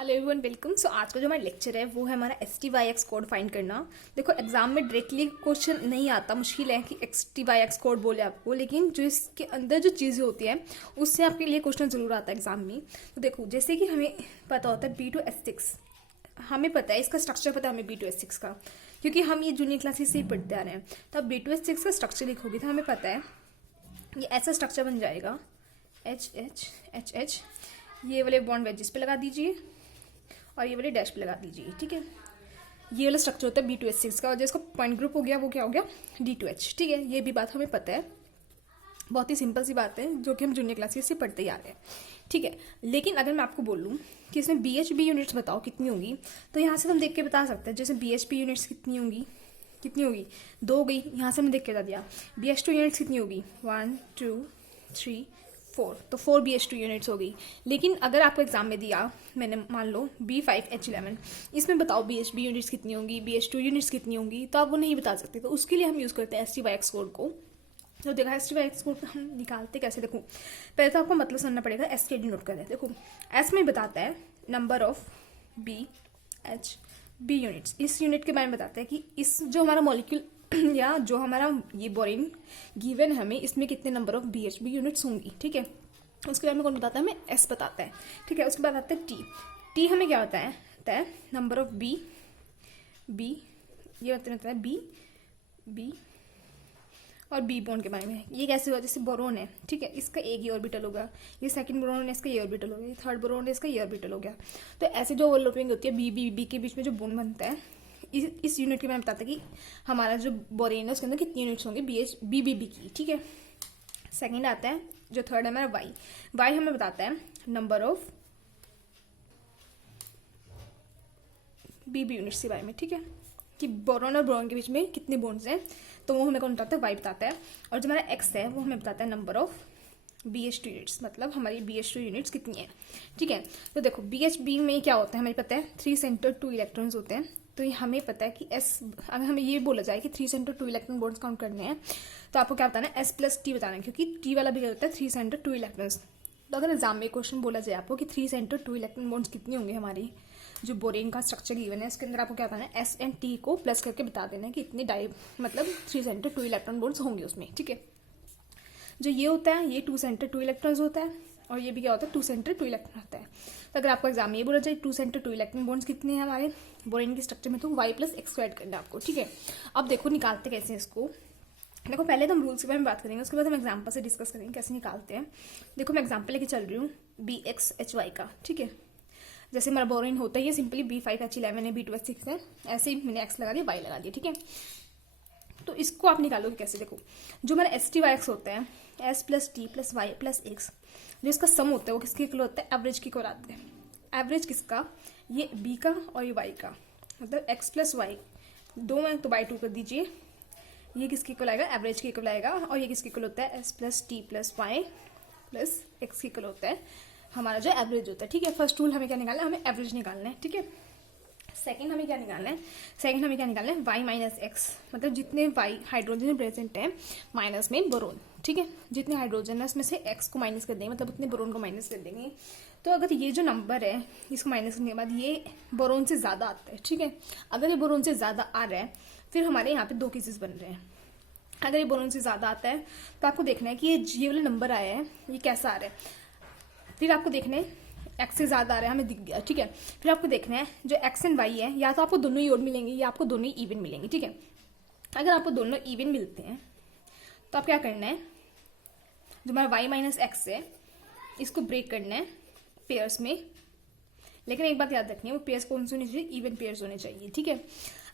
Hello everyone, welcome. सो आज का जो हमारा लेक्चर है वो है हमारा STYX कोड फाइंड करना। देखो एग्जाम में डायरेक्टली क्वेश्चन नहीं आता, मुश्किल है कि STYX कोड बोले आपको, लेकिन जो इसके अंदर जो चीज़ें होती हैं उससे आपके लिए क्वेश्चन जरूर आता है एग्जाम में। तो देखो जैसे कि हमें पता होता है B2S6, हमें पता है इसका स्ट्रक्चर, पता है हमें B2S6 का, क्योंकि हम ये जूनियर क्लासेस से ही पढ़ते आ रहे हैं। तो अब B2S6 का स्ट्रक्चर लिखोगे तो हमें पता है ये ऐसा स्ट्रक्चर बन जाएगा HH, ये वाले बॉन्ड वेजिस पे लगा दीजिए और ये वाले डैश पे लगा दीजिए। ठीक है, ये वाला स्ट्रक्चर होता है B2S6 का, और जिसका पॉइंट ग्रुप हो गया वो क्या हो गया, D2H। ठीक है, ये भी बात हमें पता है, बहुत ही सिंपल सी बात है जो कि हम जूनियर क्लासेस से पढ़ते ही आ रहे हैं। ठीक है, लेकिन अगर मैं आपको बोलूँ कि इसमें BHP यूनिट्स बताओ कितनी होंगी, तो यहाँ से हम देख के बता सकते हैं। जैसे BHP यूनिट्स कितनी होंगी, 2 हो गई, यहाँ से हमने देख के बता दिया। BH2 यूनिट्स कितनी होगी, 1 2 3 4, तो 4 BH2 यूनिट्स हो गई। लेकिन अगर आपको एग्जाम में दिया, मैंने मान लो B5H11, इसमें बताओ BHB यूनिट्स कितनी होंगी, BH2 यूनिट्स कितनी होंगी, तो आप वो नहीं बता सकते। तो उसके लिए हम यूज़ करते हैं STYX कोड को। तो देखा STYX कोड हम निकालते कैसे, देखो पहले तो आपको मतलब समझना पड़ेगा। एस के डी नोट करें। देखो एस में बताता है नंबर ऑफ BHB यूनिट्स, इस यूनिट के बारे में बताता है कि इस जो हमारा मॉलिक्यूल या जो हमारा ये बोरिन गिवन है हमें, इसमें कितने नंबर ऑफ BHB यूनिट्स होंगी। ठीक है, उसके बारे में कौन बताता है, हमें S बताता है। ठीक है, उसके बाद आता है T हमें क्या होता है नंबर ऑफ B, ये होता है B और B बॉन्ड के बारे में। ये कैसे हुआ, जैसे बोरोन है, ठीक है, इसका एक ही ऑर्बिटल होगा, ये सेकंड बोरोन है इसका ये ऑर्बिटल होगा, ये थर्ड बोरोन है इसका ये ऑर्बिटल हो गया। तो ऐसे जो ओवरलैपिंग होती है B के बीच में जो बॉन्ड बनता है, इस यूनिट के बारे में बताता है कि हमारा जो बोरेन है उसके अंदर कितनी यूनिट्स होंगी BB की। ठीक है, सेकंड आता है जो थर्ड है हमारा Y हमें बताता है नंबर ऑफ BB यूनिट्स के बारे में। ठीक है, कि बोरॉन और बोरॉन के बीच में कितने बॉन्ड्स हैं, तो वो हमें कौन बताता है, Y बताता है। और जो हमारा X है वो हमें बताता है नंबर ऑफ BH2 यूनिट्स, मतलब हमारी BH2 यूनिट्स कितनी है। ठीक है, तो देखो BHB में क्या होता है, हमें पता है 3 सेंटर 2 इलेक्ट्रॉन्स होते हैं। तो ये हमें पता है कि S, अगर हमें ये बोला जाए कि 3 सेंटर 2 इलेक्ट्रॉन बॉन्ड्स काउंट करने हैं, तो आपको क्या बताना है, S+T बताना है, क्योंकि T वाला भी क्या होता है 3 सेंटर 2 इलेक्ट्रॉन्स। तो अगर एग्जाम में क्वेश्चन बोला जाए आपको कि 3 सेंटर 2 इलेक्ट्रॉन बॉन्ड्स कितनी होंगे, हमारी जो बोरेन का स्ट्रक्चर गिवन है इसके अंदर, आपको क्या बताना है, S एंड T को प्लस करके बता देना है कि इतने मतलब 3 सेंटर 2 इलेक्ट्रॉन बॉन्ड्स होंगे उसमें। ठीक है, जो ये होता है ये 2 सेंटर 2 इलेक्ट्रॉन्स होता है, और ये भी क्या होता है 2 सेंटर 2 इलेक्ट्रॉन होता है। तो अगर आपको एग्जाम में ये बोला जाए 2 सेंटर 2 इलेक्ट्रॉन बॉन्ड्स कितने हैं हमारे बोरेन के स्ट्रक्चर में, तो Y+X को ऐड करना है आपको। ठीक है, अब देखो निकालते कैसे इसको। देखो पहले तो हम रूल्स के बारे में बात करेंगे, उसके बाद हम एग्जाम्पल से डिस्कस करेंगे कैसे निकालते हैं। देखो मैं एग्जाम्पल लेके चल रही हूँ BXHY का। ठीक है, जैसे हमारा बोरेन होता है सिंपली B5H11 है, B2S6 है, ऐसे ही मैंने X लगा दिया, Y लगा दिया। ठीक है, तो इसको आप निकालोगे कैसे, देखो जो हमारा STYX होता है S+T+Y+X, जो इसका सम होता है वो किसके इक्वल होता है, एवरेज की इक्वल आता है। एवरेज किसका, ये B का और ये Y का, मतलब X+Y 2 है तो by 2 कर दीजिए, ये किसके इक्वल आएगा, एवरेज के इक्वल आएगा। और ये किसके इक्वल होता है, S+T+Y+X के इक्वल होता है हमारा जो एवरेज होता है। ठीक है, फर्स्ट रूल हमें क्या निकालना है, हमें एवरेज निकालना है। ठीक है, सेकंड हमें क्या निकालना है, Y-X, मतलब जितने Y हाइड्रोजन प्रेजेंट है माइनस में बोरोन। ठीक है, जितने हाइड्रोजन है उसमें से X को माइनस कर देंगे, मतलब उतने बोरोन को माइनस कर देंगे। तो अगर ये जो नंबर है इसको माइनस करने के बाद ये बोरोन से ज़्यादा आता है, ठीक है, अगर ये बोरोन से ज़्यादा आ रहा है, फिर हमारे यहाँ पे 2 केसेस बन रहे हैं। अगर ये बोरोन से ज़्यादा आता है तो आपको देखना है कि ये वाला नंबर आया है ये कैसा आ रहा है। फिर आपको देखना है X से ज़्यादा आ रहा है, हमें दिख गया। ठीक है, फिर आपको देखना है जो X एंड Y है, या तो आपको दोनों ही ओड मिलेंगे या आपको दोनों ही इवन मिलेंगे। ठीक है, अगर आपको दोनों इवन मिलते हैं तो आप क्या करना है, जो हमारा Y-X है इसको ब्रेक करना है पेयर्स में। लेकिन एक बात याद रखनी है, वो पेयर्स कौन से होने चाहिए, इवन पेयर्स होने चाहिए। ठीक है,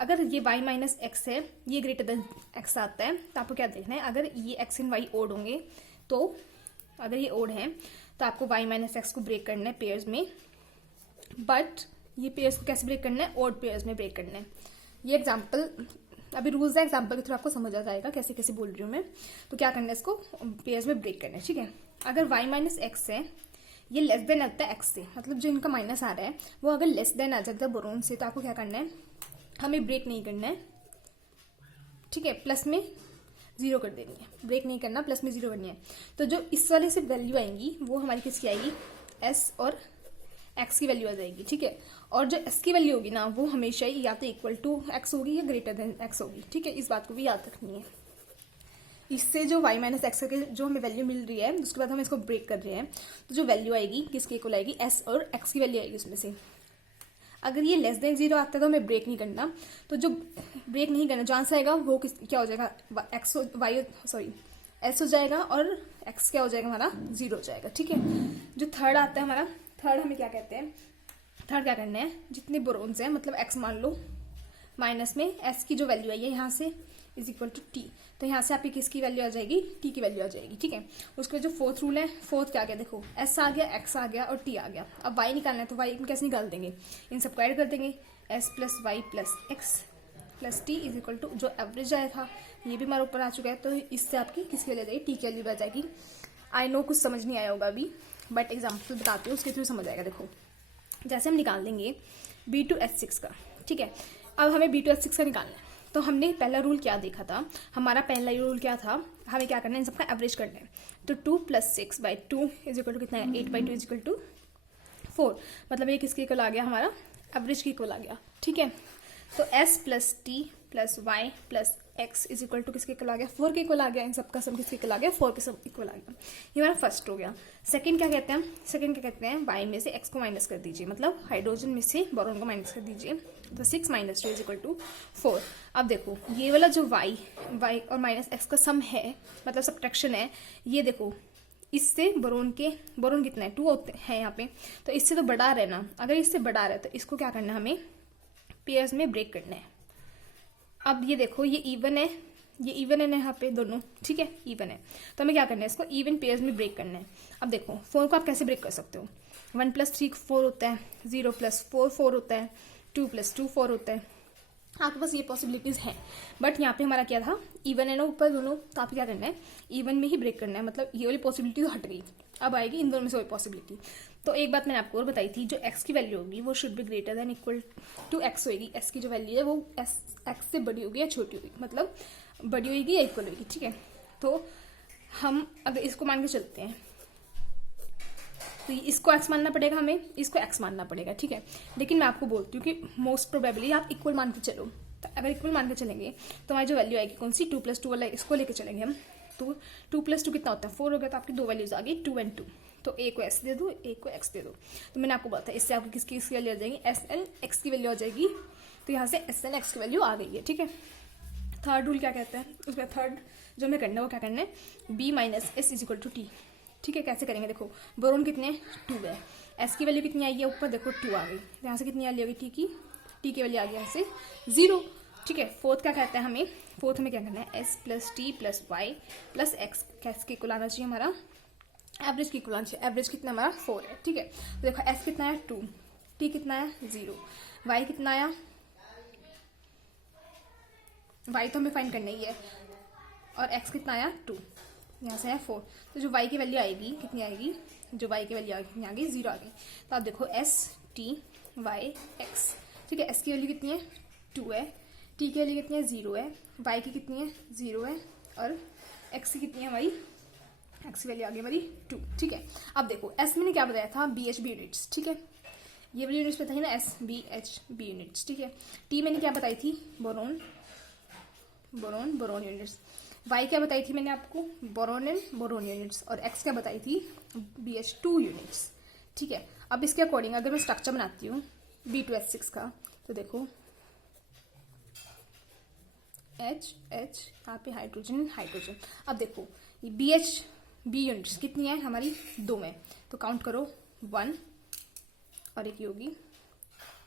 अगर ये Y-X है ये ग्रेटर देन X आता है, तो आपको क्या देखना है, अगर ये X एंड Y ओड होंगे, तो अगर ये ओड है तो आपको Y-X को ब्रेक करना है पेयर्स में। बट ये पेयर्स को कैसे ब्रेक करना है, ओड पेयर्स में ब्रेक करना है। ये एग्जाम्पल अभी रूल्स है, एग्जाम्पल के थ्रू आपको समझ आ जाएगा कैसे कैसे बोल रही हूँ मैं। तो क्या करना है, इसको पेयर्स में ब्रेक करना है। ठीक है, अगर Y-X है ये लेस देन आता है X से, मतलब जो इनका माइनस आ रहा है वो अगर लेस देन आ जाता है बोरोन से, तो आपको क्या करना है, हमें ब्रेक नहीं करना है। ठीक है, प्लस में 0 कर देनी है, ब्रेक नहीं करना, प्लस में 0 करनी है। तो जो इस वाले से वैल्यू आएंगी वो हमारी किसकी आएगी, S और एक्स की वैल्यू आ जाएगी, ठीक है। और जो एस की वैल्यू होगी ना वो हमेशा ही या तो इक्वल टू एक्स होगी या ग्रेटर देन एक्स होगी, ठीक है। इस बात को भी याद रखनी है। इससे जो y माइनस एक्स के जो हमें वैल्यू मिल रही है उसके बाद हम इसको ब्रेक कर रहे हैं, तो जो वैल्यू आएगी किसके इक्वल आएगी, एस और एक्स की वैल्यू आएगी उसमें से। अगर ये लेस देन 0 आता है तो हमें ब्रेक नहीं करना, तो जो ब्रेक नहीं करना जो आंसर आएगा वो क्या हो जाएगा, एक्स वाई सॉरी एस हो जाएगा और एक्स क्या हो जाएगा हमारा 0 हो जाएगा, ठीक है। जो थर्ड आता है हमारा, थर्ड हमें क्या कहते हैं, थर्ड क्या करना है, जितने बोरोन्स हैं मतलब एक्स मान लो माइनस में एस की जो वैल्यू आई है यहाँ से इज इक्वल टू टी, तो यहाँ से आपकी किसकी वैल्यू आ जाएगी, टी की वैल्यू आ जाएगी, ठीक है। उसके बाद जो फोर्थ रूल है, फोर्थ क्या आ गया देखो, एस आ गया, एक्स आ गया और टी आ गया। अब वाई निकालना है तो वाई कैसे निकाल देंगे, इन सबको ऐड कर देंगे, S plus Y plus X plus T is equal to जो एवरेज आया था ये भी हमारे ऊपर आ चुका है, तो इससे आपकी किसकी वैल्यू आ जाएगी, टी की वैल्यू आ जाएगी। आई नो कुछ समझ नहीं आया होगा अभी, बट एग्जाम्पल बताती हूँ उसके थ्रू समझ आएगा। देखो जैसे हम निकाल देंगे B2H6 का, ठीक है। अब हमें B2H6 का निकालना है, तो हमने पहला रूल क्या देखा था, हमारा पहला रूल क्या था, हमें क्या करना है, इन सबका एवरेज करना है। तो 2 + 6/2 इज इक्वल टू कितना है, 8/2 इज इक्वल टू 4, मतलब ये किसके इक्वल आ गया, हमारा एवरेज के इक्वल आ गया, ठीक है। तो s plus T plus Y plus X is equal to किसके इक्वल आ गया, 4 के इक्वल आ गया। इन सबका सम किसके इक्वल आ गया, 4 के सम इक्वल आ गया। ये हमारा फर्स्ट हो गया। सेकंड क्या कहते हैं, सेकंड क्या कहते हैं, वाई में से एक्स को माइनस कर दीजिए, मतलब हाइड्रोजन में से बोरॉन को माइनस कर दीजिए, तो 6 - 2 इज इक्वल टू 4। अब देखो ये वाला जो वाई और माइनस एक्स का सम है मतलब सब्ट्रैक्शन है, ये देखो इससे बोरॉन कितना है, 2 होते हैं यहाँ पे, तो इससे तो बड़ा है ना, अगर इससे बड़ा है तो इसको क्या करना है, हमें पेयर्स में ब्रेक करना है। अब ये देखो ये इवन है, ये इवन है यहाँ पे दोनों, ठीक है, इवन है, तो हमें क्या करना है, इसको इवन पेयर्स में ब्रेक करना है। अब देखो 4 को आप कैसे ब्रेक कर सकते हो, 1 + 3 4 होता है, 0 + 4 4 होता है, 2 + 2 4 होता है, आपके पास ये पॉसिबिलिटीज हैं। बट यहाँ पे हमारा क्या था, इवन है ना ऊपर दोनों, तो आप क्या करना है, इवन में ही ब्रेक करना है, मतलब ये वाली पॉसिबिलिटी तो हट गई, अब आएगी इन दोनों में से वही पॉसिबिलिटी। तो एक बात मैंने आपको और बताई थी, जो एक्स की वैल्यू होगी वो should be greater than equal to X होगी। एस की जो वैल्यू है वो एक्स से बड़ी होगी या छोटी होगी, मतलब बड़ी होगी या इक्वल होगी, ठीक है। तो हम अगर इसको मान के चलते हैं तो इसको एक्स मानना पड़ेगा, हमें इसको एक्स मानना पड़ेगा, ठीक है। लेकिन मैं आपको बोलती हूँ कि मोस्ट प्रोबेबली आप इक्वल मान के चलो, तो अगर इक्वल मान के चलेंगे तो हमारी जो वैल्यू आएगी कौन सी, 2 + 2 वाला इसको लेके चलेंगे हम, तो 2 + 2 कितना होता है, 4 हो गया, तो आपकी दो वैल्यूज आ गई 2 और 2, तो एक को एस दे दो, एक को एक्स दे दो। तो मैंने आपको बताया इससे आपकी किसकी वैल्यू आ जाएगी, एस एन एक्स की वैल्यू आ जाएगी, तो यहाँ से एस एन एक्स की वैल्यू आ गई है, ठीक है। थर्ड रूल क्या कहता है, उसमें थर्ड जो हमें करना है वो क्या करना है, B - S is equal to T, ठीक है। कैसे करेंगे, देखो बोरोन कितने 2 है, एस की वैल्यू कितनी आई है ऊपर, देखो 2 आ गई, यहाँ से कितनी वैल्यू आ गई, टी की वैल्यू आ गई यहाँ से 0, ठीक है। फोर्थ क्या कहता है हमें, फोर्थ हमें क्या करना है, s + t + y + x कैसे इक्वल आना चाहिए, हमारा एवरेज की इक्वल आना चाहिए। एवरेज कितना हमारा 4 है, ठीक है। तो देखो s कितना है 2, t कितना है 0, y कितना आया, y तो हमें फाइंड करना ही है, और x कितना आया 2, यहाँ से है 4, तो जो y की वैल्यू आएगी कितनी आएगी, जो y की वैल्यू आएगी आ गई 0 आ गई। तो आप देखो s t y x, ठीक है। s की वैल्यू कितनी है 2 है, t की वैल्यू कितनी है 0 है, y की कितनी है 0 है, और x की कितनी है हमारी, x की वैल्यू आ गई हमारी 2, ठीक है। अब देखो s मैंने क्या बताया था, BHB यूनिट्स, ठीक है, ये वाली यूनिट्स बताई ना SBHB यूनिट्स, ठीक है। t मैंने क्या बताई थी, बोरोन यूनिट्स, y क्या बताई थी मैंने आपको, बोरोन एंड बोरोन यूनिट्स, और x क्या बताई थी, BH2 यूनिट्स, ठीक है। अब इसके अकॉर्डिंग अगर मैं स्ट्रक्चर बनाती हूँ B2H6 का, तो देखो H यहाँ पे हाइड्रोजन, अब देखो ये BHB यूनिट्स कितनी है हमारी 2 में, तो काउंट करो 1 और एक होगी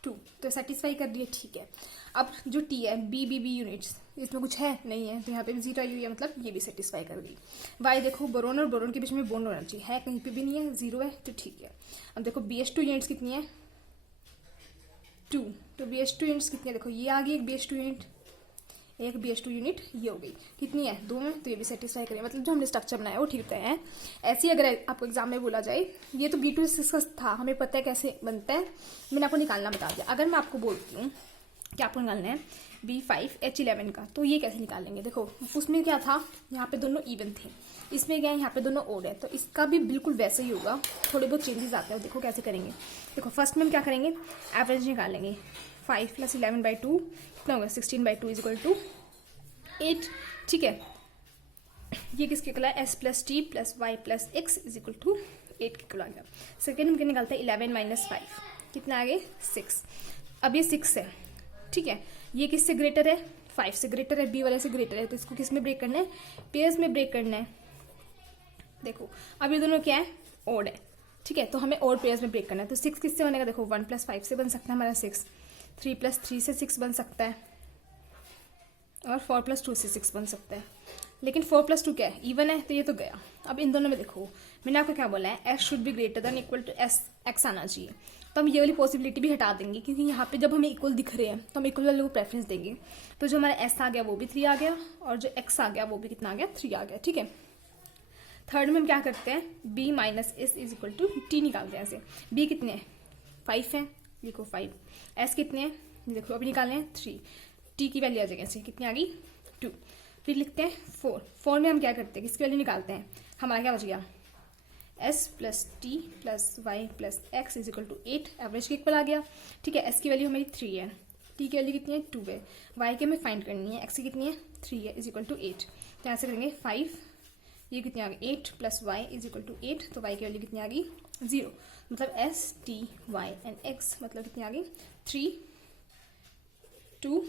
2, तो सेटिस्फाई कर दिए, ठीक है। अब जो T है BBB यूनिट्स, इसमें कुछ है नहीं है, तो यहाँ पे भी 0 आई हुई है, मतलब ये भी सेटिस्फाई कर दी। Y देखो बोरोन और बोरोन के बीच में बॉन्ड होना चाहिए, है कहीं पे भी नहीं है, 0 है, तो ठीक है। अब देखो BH2 यूनिट्स कितनी है 2, तो BH2 यूनिट्स कितनी है, देखो ये आ गई एक BH2 यूनिट, ये हो गई कितनी है 2 में, तो ये भी सेटिस्फाई करें, मतलब जो हमने स्ट्रक्चर बनाया वो ठीक है। ऐसे ही अगर आपको एग्जाम में बोला जाए, ये तो B2H6 था, हमें पता है कैसे बनता है, मैंने आपको निकालना बता दिया। अगर मैं आपको बोलती हूँ क्या आपको निकालना है B5H11 का। तो ये कैसे निकालेंगे, देखो उसमें क्या था, यहाँ पे दोनों इवन थे, इसमें क्या है यहाँ पे दोनों ओड है, तो इसका भी बिल्कुल वैसे ही होगा, थोड़े बहुत चेंजेस आते हैं। देखो कैसे करेंगे, देखो फर्स्ट में हम क्या करेंगे, एवरेज निकालेंगे। 5 + 11/2 कितना होगा, 16/2 = 8। ठीक है, ये किसके इक्वल है, S + T + Y + X = 8 के इक्वल आ गया। सेकेंड हम क्या निकालते हैं, 11 - 5 कितना आगे 6। अब ये 6 है, ठीक है, ये किससे ग्रेटर है, 5 से ग्रेटर है, बी वाले से ग्रेटर है, तो इसको किस में ब्रेक करना है, पेयर्स में ब्रेक करना है। देखो अब ये दोनों क्या है, ओड है, ठीक है, तो हमें ओड पेयर्स में ब्रेक करना है। तो 6 किससे बनेगा, देखो 1 + 5 से बन सकता है हमारा 6, 3 + 3 से 6 बन सकता है, और 4 + 2 से 6 बन सकता है। लेकिन 4 + 2 क्या है, इवन है, तो ये तो गया। अब इन दोनों में देखो मैंने आपको क्या बोला है, x should be greater than equal to x आना चाहिए। तो हम ये वाली पॉसिबिलिटी भी हटा देंगे, क्योंकि यहाँ पे जब हमें इक्वल दिख रहे हैं तो हम इक्वल वाले को प्रेफरेंस देंगे। तो जो हमारा s आ गया वो भी 3 आ गया, और जो x आ गया वो भी कितना आ गया, 3 आ गया। ठीक है, थर्ड में हम क्या करते हैं, b - s = t निकालते हैं ऐसे। b कितने हैं, 5 है, लिखो 5। s कितने हैं, देखो अभी निकालने हैं 3, t की वैल्यू आ जाएगी ऐसे, कितनी आ गई 2। फिर लिखते हैं 4। 4 में हम क्या करते हैं, किसकी वैल्यू निकालते हैं, हमारा क्या बच गया, s + t + y + x = 8, average के इक्वल आ गया। ठीक है, s की वैल्यू हमारी 3 है, t की वैल्यू कितनी है 2 है, y की हमें फाइंड करनी है, x की कितनी है 3 है, = 8। तो यहाँ से करेंगे 5, ये कितनी आ गई 8 + y = 8, तो y की वैल्यू कितनी आ गई 0। मतलब s, t, y and x मतलब कितनी आ गई 3, 2,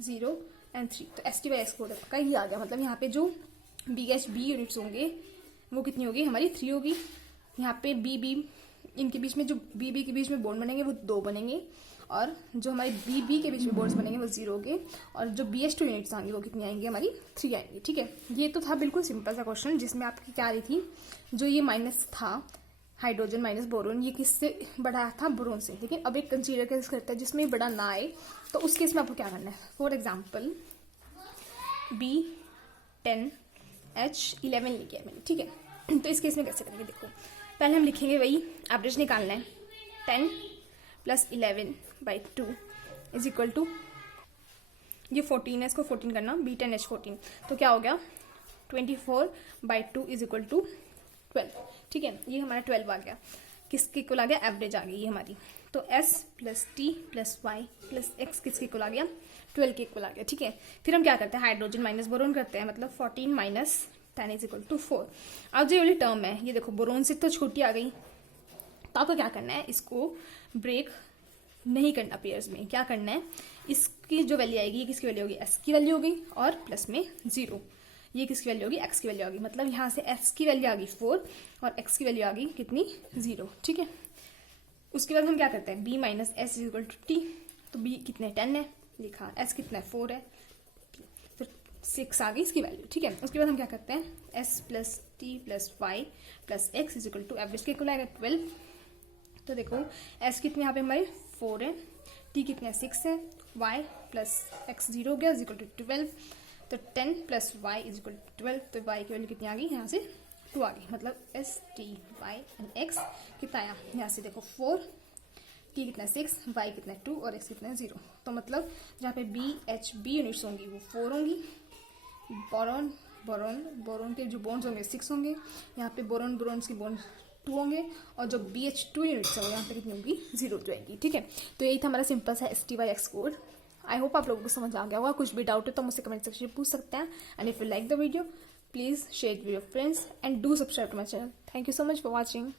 0 and 3। तो s की वैल्यू एक्स का ही आ गया। मतलब यहाँ पे जो BHB यूनिट्स होंगे वो कितनी होगी, हमारी 3 होगी। यहाँ पे BB इनके बीच में जो BB के बीच में बॉन्ड बनेंगे वो 2 बनेंगे, और जो हमारे BB के बीच में बॉन्ड्स बनेंगे वो 0 होंगे, और जो BH2 यूनिट्स आएंगी वो कितनी आएंगी, हमारी 3 आएंगी। ठीक है, ये तो था बिल्कुल सिंपल सा क्वेश्चन, जिसमें आपकी क्या आ रही थी, जो ये माइनस था हाइड्रोजन माइनस बोरोन, ये किससे बढ़ा था, बोरोन से। लेकिन अब एक कंसीडर केस करता है जिसमें बड़ा ना आए, तो उस केस में आपको क्या करना है, फॉर एग्जाम्पल B10H11 लिखा है मैंने। ठीक है, तो इस केस में कैसे करेंगे, देखो पहले हम लिखेंगे वही एवरेज निकालना है, 10 + 11/2 = ये 14 है, इसको 14 करना, B10H14, तो क्या हो गया 24/2 = 12। ठीक है, ये हमारा 12 आ गया, किसके इक्वल आ गया, एवरेज आ गई ये हमारी। तो s + t + y + x किसके इक्वल आ गया, 12 के इक्वल आ गया। ठीक है, फिर हम क्या करते हैं, हाइड्रोजन माइनस बोरोन करते हैं, मतलब 14 - 10 = 4। अब जो ये वाली टर्म है, ये देखो बोरोन से तो छोटी आ गई, तो आपको क्या करना है, इसको ब्रेक नहीं करना पेयर्स में, क्या करना है, इसकी जो वैल्यू आएगी, ये किसकी वैल्यू होगी, s की वैल्यू होगी, और प्लस में 0, ये किसकी वैल्यू होगी, x की वैल्यू होगी। मतलब यहाँ से s की वैल्यू आ गई 4 और x की वैल्यू आ गई कितनी 0। ठीक है, उसके बाद हम क्या करते हैं, b - s = t, तो b कितने 10 है, लिखा, s कितना है 4 है, तो 6 आ गई इसकी वैल्यू। ठीक है, उसके बाद हम क्या करते हैं, s + t + y + x = average के इक्वल आएगा 12। तो देखो s कितने यहाँ पे हमारे 4 है, t कितने 6 है, y + x 0 हो गया = 12। तो 10 + y = 12, तो y की वैल्यू कितनी आ गई, यहाँ से 2 आ गई। मतलब s, t, y and x कितना आया, यहाँ से देखो 4, t कितना 6, y कितना 2 और x कितना 0। तो मतलब जहाँ पे BHB यूनिट्स होंगी वो 4 होंगी, बोरॉन बोरॉन बोरॉन के जो बॉन्ड्स होंगे 6 होंगे, यहाँ पे बोरॉन बोरॉन्स के बॉन्ड 2 होंगे, और जो BH2 यूनिट्स होंगे यहाँ पे कितनी होंगी 0 रहेगी। ठीक है, तो यही था हमारा सिंपल सा STY/X कोड। आई होप आप लोगों को समझ आ गया होगा। कुछ भी डाउट है तो मुझसे कमेंट सेक्शन में पूछ सकते हैं। And if you like the video please share with your friends and do subscribe to my channel. Thank you so much for watching.